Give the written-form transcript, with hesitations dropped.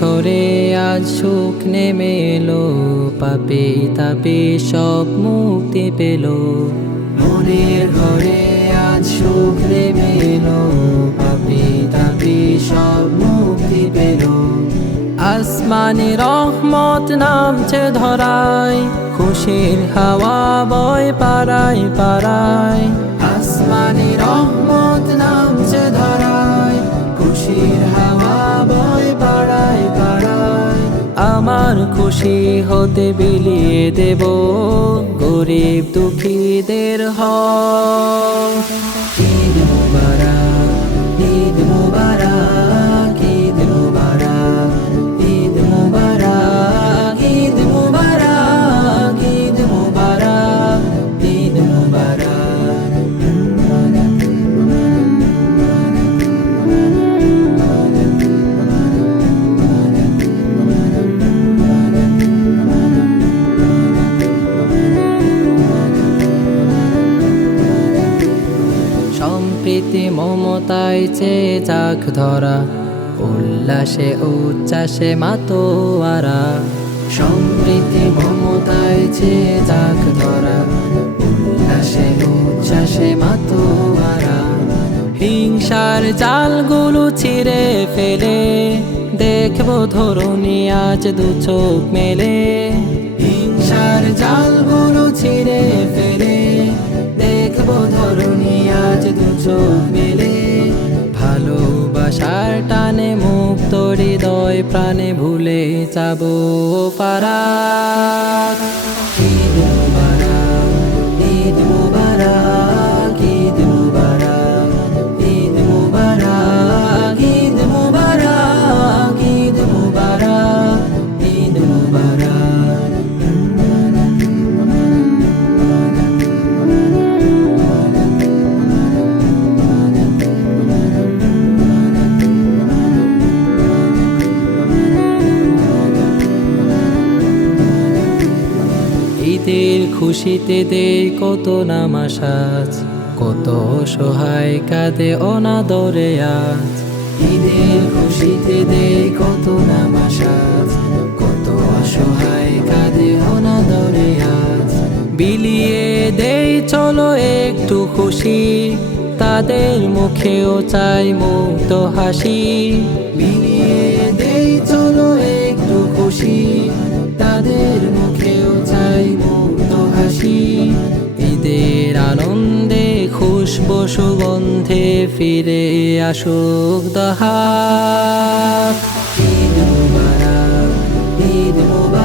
ঘরে আজ সুখ নেমে এলো, পাপে তাপে সব মুক্তি পেল। মনের ঘরে আজ সুখ নেমে এলো, পাপে তাপে সব মুক্তি পেল। আসমানি রহমত নামছে ধরায়, খুশির হাওয়া বয় পাড়ায় পাড়ায়। আসমানি রহমত নামছে ধরায়, খুশির হাওয়া বয় পাড়ায় পাড়ায়। আমার খুশি হতে বিলিয়ে দেব গরিব দুঃখীদের হক। ঈদ মুবারক, ঈদ মুবারক, ঈদ মুবারক, ঈদ মুবারক, ঈদ মুবারক, ঈদ মুবারক, ঈদ মুবারক। সম্প্রীতি মমতায় চেয়ে যাক ধরা, উল্লাসে উচ্ছ্বাসে মাতোয়ারা। সম্প্রীতি মমতায় চেয়ে যাক ধরা, উল্লাসে উচ্ছ্বাসে মাতোয়ারা। হিংসার জালগুলো ছিঁড়ে ফেলে দেখবো ধরুনি আজ দু চোখ মেলে। হিংসার জালগুলো ছিঁড়ে ফেলে দেখবো ধরুনি আজ দু চোখ মেলে। ভালোবাসার টানে মুক্ত হৃদয় প্রাণে ভুলে যাবো ফারাক। ঈদ মুবারক, ঈদ মুবারক, ঈদ মুবারক, ঈদ মুবারক, ঈদ মুবারক, ঈদ মুবারক, ঈদ মুবারক। ঈদের খুশিতে দেই কত নামাজ, কত অসহায় কাঁদে অনাদরে আজ। ঈদের খুশিতে দেই কত নামাজ, কত অসহায় কাঁদে অনাদরে আজ। বিলিয়ে দেই চলো একটু খুশি, তাদের মুখেও চাই মুক্ত হাসি। বিলিয়ে দেই চলো একটু খুশি, তাদের মুখেও চাই মুক্ত হাসি। ঈদের আনন্দে খুশবু সুগন্ধে ফিরে আসুক দহাক। ঈদ মুবারক, ঈদ মুবারক।